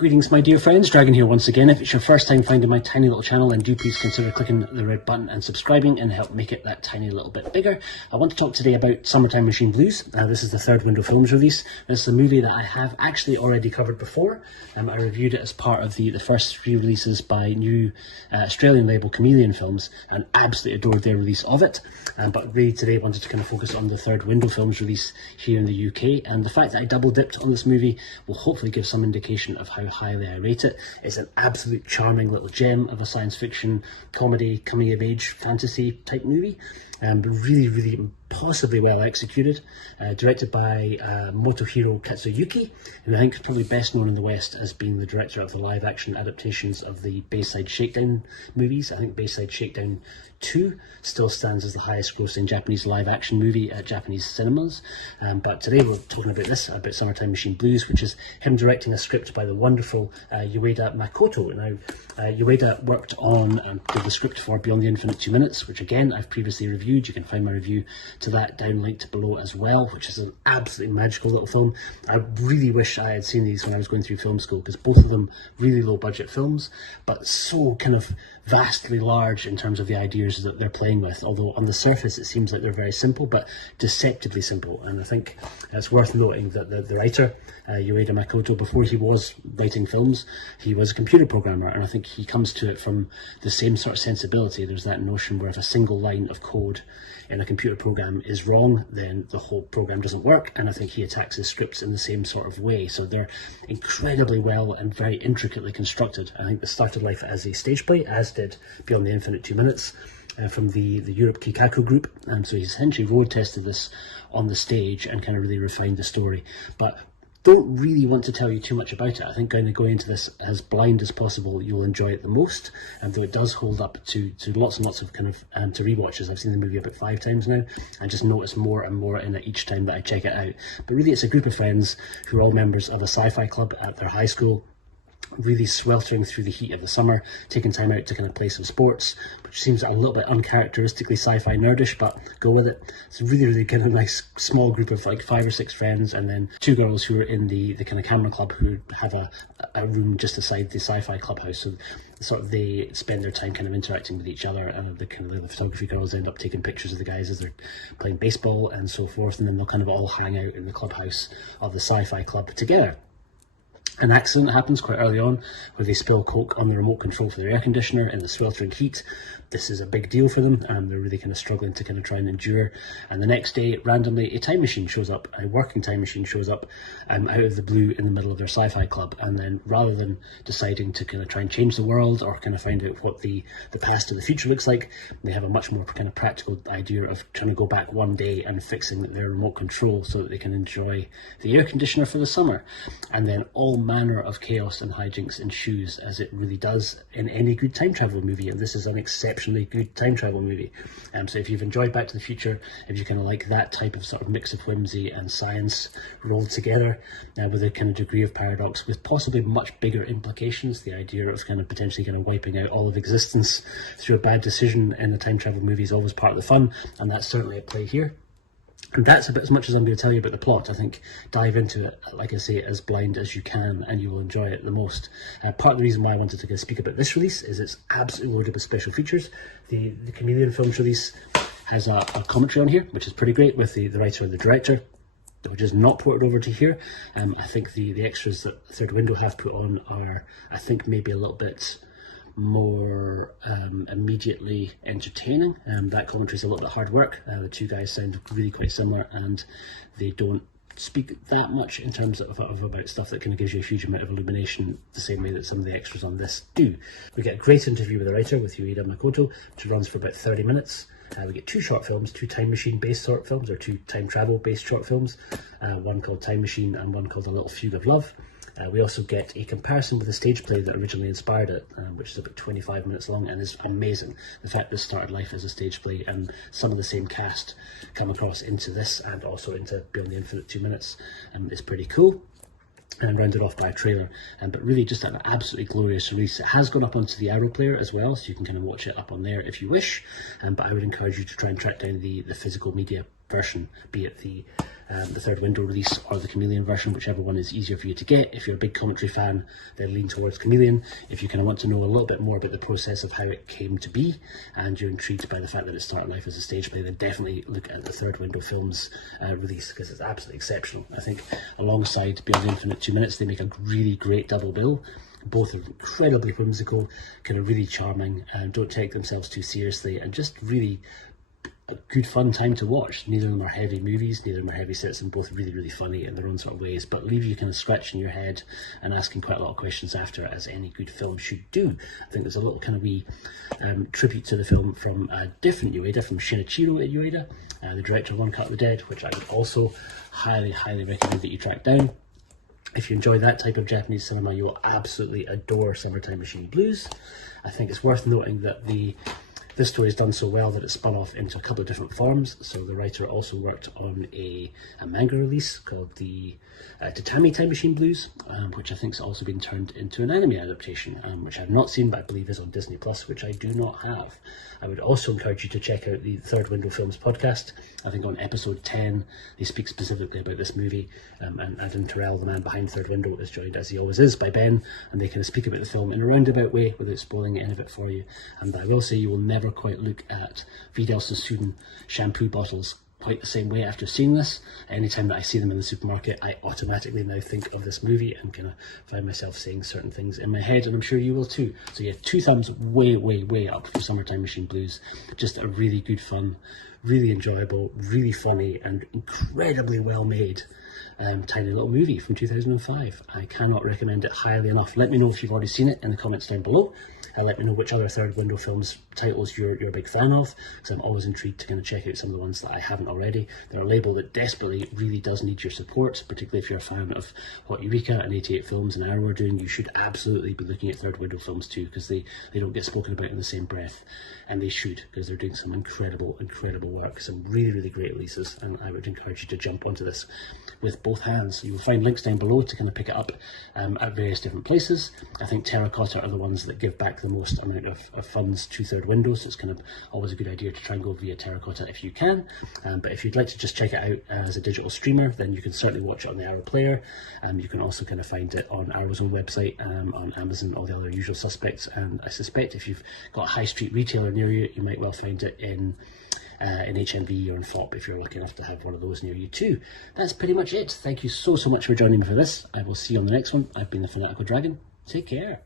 Greetings my dear friends, Dragon here once again. If it's your first time finding my tiny little channel, then do please consider clicking the red button and subscribing and help make it that tiny little bit bigger. I want to talk today about Summertime Machine Blues. This is the Third Window Films release. This is a movie that I have actually already covered before. I reviewed it as part of the first three releases by new Australian label Chameleon Films and absolutely adored their release of it. But really today I wanted to kind of focus on the Third Window Films release here in the UK, and the fact that I double dipped on this movie will hopefully give some indication of how highly I rate it. It's an absolute charming little gem of a science fiction, comedy, coming of age, fantasy type movie, but really impossibly well executed. Directed by Motohiro Katsuyuki, who I think is probably best known in the West as being the director of the live action adaptations of the Bayside Shakedown movies. I think Bayside Shakedown 2 still stands as the highest grossing Japanese live action movie at Japanese cinemas. But today we're talking about this, about Summertime Machine Blues, which is him directing a script by the wonderful Ueda Makoto. Now, Ueda worked on and did the script for Beyond the Infinite 2 Minutes, which again I've previously reviewed. You can find my review to that down linked below as well, which is an absolutely magical little film. I really wish I had seen these when I was going through film school, because both of them really low budget films, but so kind of vastly large in terms of the ideas that they're playing with, although on the surface it seems like they're very simple, but deceptively simple. And I think it's worth noting that the writer, Ueda Makoto, before he was writing films, he was a computer programmer, and I think he comes to it from the same sort of sensibility. There's that notion where if a single line of code in a computer program is wrong, then the whole program doesn't work, and I think he attacks his scripts in the same sort of way. So they're incredibly well and very intricately constructed. I think they started life as a stage play, as did Beyond the Infinite 2 Minutes, from the Europe Kikaku group, and so he's essentially road tested this on the stage and kind of really refined the story. But don't really want to tell you too much about it. I think going into this as blind as possible, you'll enjoy it the most, and though it does hold up to lots and lots of kind of to rewatches. I've seen the movie about 5 times now. I just notice more and more in it each time that I check it out. But really it's a group of friends who are all members of a sci-fi club at their high school, really sweltering through the heat of the summer, taking time out to kind of play some sports, which seems a little bit uncharacteristically sci-fi nerdish, but go with it. It's a really kind of nice small group of like 5 or 6 friends, and then 2 girls who are in the kind of camera club who have a room just aside the sci-fi clubhouse. So sort of they spend their time kind of interacting with each other, and the photography girls end up taking pictures of the guys as they're playing baseball and so forth, and then they'll kind of all hang out in the clubhouse of the sci-fi club together. An accident happens quite early on where they spill coke on the remote control for their air conditioner in the sweltering heat. This is a big deal for them, and they're really kind of struggling to kind of try and endure. And the next day, randomly, a time machine shows up, a working time machine shows up out of the blue in the middle of their sci-fi club. And then rather than deciding to kind of try and change the world or kind of find out what the past or the future looks like, they have a much more kind of practical idea of trying to go back one day and fixing their remote control so that they can enjoy the air conditioner for the summer. And then all manner of chaos and hijinks ensues, as it really does in any good time travel movie, and this is an exceptionally good time travel movie. So if you've enjoyed Back to the Future, if you kind of like that type of sort of mix of whimsy and science rolled together with a kind of degree of paradox with possibly much bigger implications, the idea of kind of potentially kind of wiping out all of existence through a bad decision in a time travel movie is always part of the fun, and that's certainly at play here. And that's about as much as I'm going to tell you about the plot. I think dive into it, like I say, as blind as you can, and you will enjoy it the most. Part of the reason why I wanted to speak about this release is it's absolutely loaded with special features. The Chameleon Films release has a commentary on here, which is pretty great, with the writer and the director, which is not ported over to here. I think the extras that Third Window have put on are, I think, maybe a little bit more immediately entertaining. That commentary is a little bit hard work. The 2 guys sound really quite similar, and they don't speak that much in terms of about stuff that kind of gives you a huge amount of illumination, the same way that some of the extras on this do. We get a great interview with the writer, with Ueda Makoto, which runs for about 30 minutes. We get 2 short films, 2 time machine based short films, or 2 time travel based short films, one called Time Machine and one called A Little Fugue of Love. We also get a comparison with the stage play that originally inspired it, which is about 25 minutes long and is amazing. The fact this started life as a stage play, and some of the same cast come across into this and also into Beyond the Infinite 2 Minutes is pretty cool. And rounded off by a trailer, but really just an absolutely glorious release. It has gone up onto the Arrow player as well, so you can kind of watch it up on there if you wish, but I would encourage you to try and track down the physical media version, be it the third window release or the Chameleon version, whichever one is easier for you to get. If you're a big commentary fan, then lean towards Chameleon. If you kind of want to know a little bit more about the process of how it came to be, and you're intrigued by the fact that it started life as a stage play, then definitely look at the third window films release, because it's absolutely exceptional. I think alongside Beyond the Infinite 2 Minutes, they make a really great double bill. Both are incredibly whimsical, kind of really charming, and don't take themselves too seriously, and just really a good fun time to watch. Neither of them are heavy movies, neither of them are heavy sets, and both really, really funny in their own sort of ways, but leave you kind of scratching your head and asking quite a lot of questions after, as any good film should do. I think there's a little kind of wee tribute to the film from a different Ueda, from Shinichiro Ueda, the director of One Cut of the Dead, which I would also highly, highly recommend that you track down. If you enjoy that type of Japanese cinema, you will absolutely adore Summertime Machine Blues. I think it's worth noting that this story is done so well that it's spun off into a couple of different forms. So the writer also worked on a manga release called the Tatami Time Machine Blues, which I think has also been turned into an anime adaptation, which I've not seen, but I believe is on Disney Plus, which I do not have. I would also encourage you to check out the Third Window Films podcast. I think on episode 10, they speak specifically about this movie, and Adam Terrell, the man behind Third Window, is joined, as he always is, by Ben, and they kind of speak about the film in a roundabout way without spoiling any of it for you. And I will say, you will never quite look at Vidal Sassoon shampoo bottles quite the same way after seeing this. Anytime that I see them in the supermarket, I automatically now think of this movie and kind of find myself saying certain things in my head, and I'm sure you will too. So yeah, 2 thumbs way, way, way up for Summertime Machine Blues. Just a really good fun, really enjoyable, really funny, and incredibly well made tiny little movie from 2005. I cannot recommend it highly enough. Let me know if you've already seen it in the comments down below. Let me know which other Third Window Films titles you're a big fan of, because I'm always intrigued to kind of check out some of the ones that I haven't already. They're a label that desperately really does need your support, particularly if you're a fan of what Eureka and 88 Films and Arrow are doing. You should absolutely be looking at Third Window Films too, because they don't get spoken about in the same breath, and they should, because they're doing some incredible, incredible work, some really, really great releases, and I would encourage you to jump onto this with both hands. You will find links down below to kind of pick it up at various different places. I think Terracotta are the ones that give back the most amount of funds to Third Window, so it's kind of always a good idea to try and go via Terracotta if you can. But if you'd like to just check it out as a digital streamer, then you can certainly watch it on the Arrow player. You can also kind of find it on Arrow's own website, on Amazon, all the other usual suspects, and I suspect if you've got a high street retailer near you, you might well find it in HMV or in FOP if you're lucky enough to have one of those near you too. That's pretty much it. Thank you so much for joining me for this. I will see you on the next one. I've been the Fanatical Dragon. Take care.